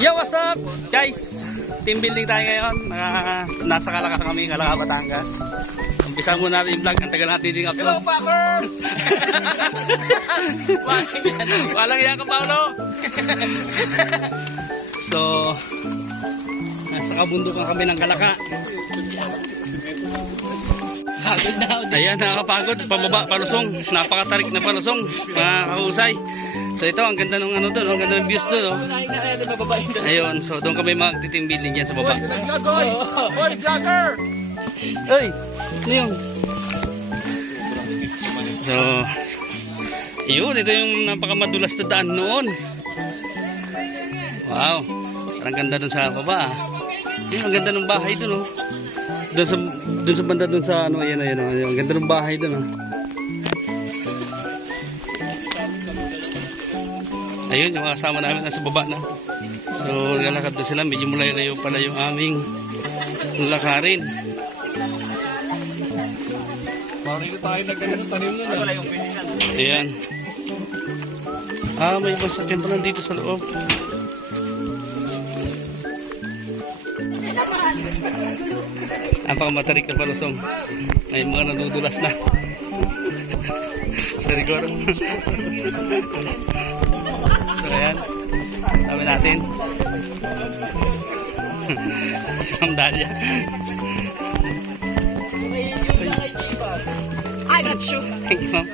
Yo, what's up guys? Team building tayo ngayon. Nasa Kalaka kami, Kalaka, Batangas. Umpisa muna natin yung vlog. Ang tagal natin din upload. Hello, Packers! Walang yan ka, Paolo. So, nasa kabundukan kami ng Kalaka. Hagod na ako. Ayan, nakakapagod. Pababa, palusong. Napakatarik na palusong. Mga kahusay. So ito, ang ganda ng ano doon. Ang ganda ng views doon. Oh. Ayun, so doon kami mag-team building dyan sa baba. Hoy, vlogger! Ay, ano yun? So, yun, ito yung napakamadulas na daan noon. Wow, parang ganda doon sa baba. Yun, ang ganda ng bahay doon. Oh. Doon sa banda doon sa ano, ayan, oh. Ang ganda ng bahay doon. Oh. Ayun, yung mga kasama namin nasa baba na. So, naglalakad na sila. Medyo mulayo-layo pala yung aming lakarin. Marito tayo na ganun tanim nun. Ayan. Ah, may masakyan pala dito sa loob. Ang pangmatarik na palusong. May mga nadudulas na. Sa rigor. So, ayan. Sabi natin. Si Ma'am Dalia. I got you. Thank you, Ma'am.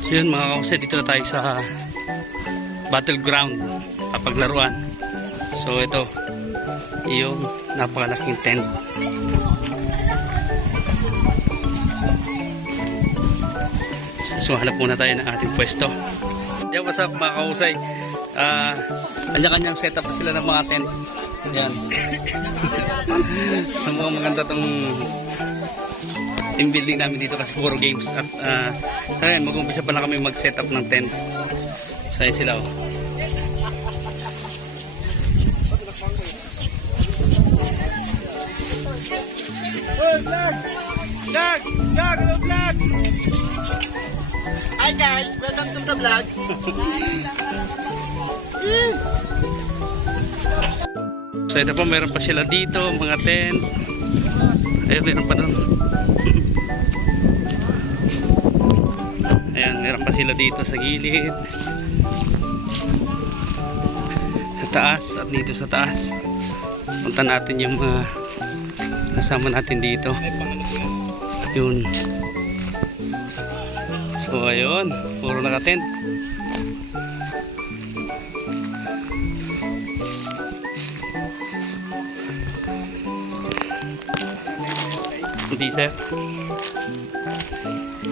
So yun mga kausay, dito na tayo sa battleground, kapaglaruan. So ito, yung napakalaking tent. So hanap muna tayo ng ating pwesto. Yo, what's up mga kausay? Kanya-kanyang setup na sila ng mga tent. Yan. So mukhang maganda tong team building namin dito kasi puro games. At so yan, mag-umpisa pa lang kami mag-setup ng tent. So yan sila, oh. Hey, vlog! Vlog! Vlog! Hello, vlog! Hi guys! Welcome to the vlog! So ito po, meron pa sila dito, mga tent. Ayun, meron pa doon. Ayan, meron pa sila dito sa gilid. Sa taas, at dito sa taas. Punta natin yung mga kasama natin dito. Yun. So ayun, puro naka-tent. Hindi, sir.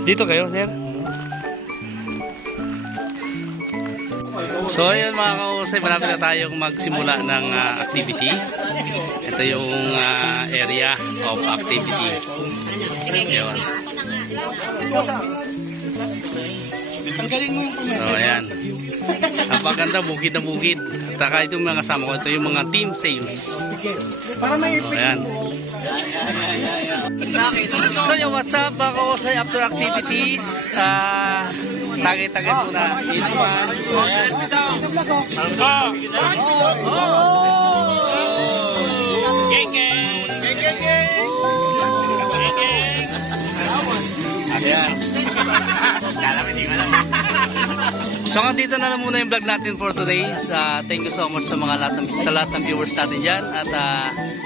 Dito kayo, sir. So ayun mga kausay, malapit na tayong magsimula ng activity. Ito yung area of activity. Ayun. So ayan, napaganda, bukid na bukid. At saka itong mga kasama ko, ito yung mga team sales. So ayan. So yung what's up mga kausay, after activities, tagay-tagay muna. Ayan. So hanggang dito na lang muna yung vlog natin for today's. Thank you so much sa mga lahat ng viewers natin dyan. At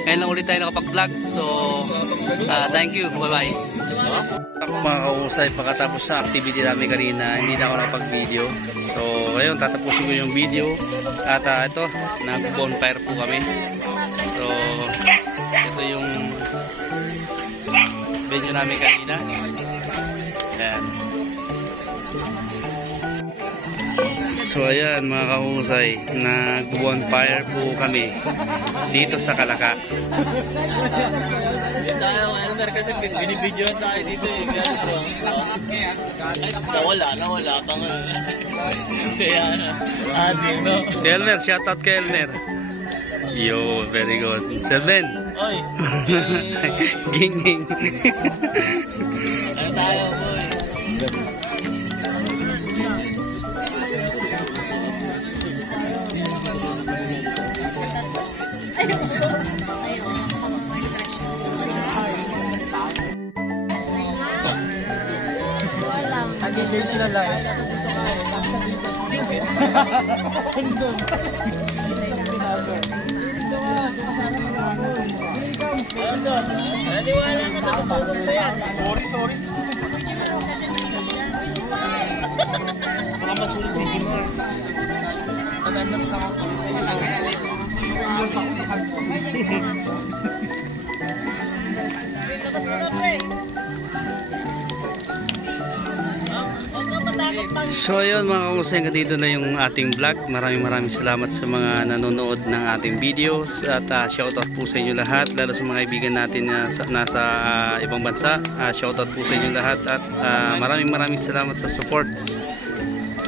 ngayon lang ulit tayo nakapag-vlog. So thank you. Bye-bye. Ako mga kausay, pagkatapos sa activity namin kanina, hindi na ako nakapag-video. So ngayon, tatapusin ko yung video. At ito, nag-bonfire po kami. So ito yung video namin kanina. Ayan. So ayan mga kahusay, nag-bonfire po kami dito sa Kalaka. Hindi tayo, Elmer, kasi binibidyoan tayo dito eh. Nawala ka nga. Kaya, ating no. Elner, shoutout kay Elner. Yo, very good. Seven. Oy. Ging. Ano tayo, boy? Bigay sila lang. Naniwala ka sa kasunod na yan. Sorry. Baka masunod si Timor. Tanandam ka ako. Wala kaya eh. So ayun mga kamusay, hanggang dito na yung ating vlog. Maraming salamat sa mga nanonood ng ating videos at shoutout po sa inyo lahat, lalo sa mga kaibigan natin na nasa ibang bansa. Shoutout po sa inyo lahat at maraming salamat sa support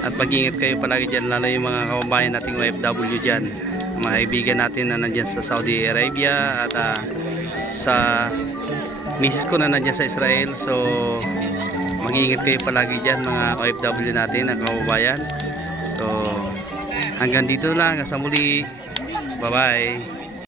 at pag-ingat kayo palagi dyan, lalo yung mga kababayan nating OFW dyan, mga kaibigan natin na nandyan sa Saudi Arabia at sa misis ko na nandyan sa Israel. So mag-iingat kayo palagi dyan mga OFW natin na kababayan. So hanggang dito lang, hanggang sa muli, bye bye.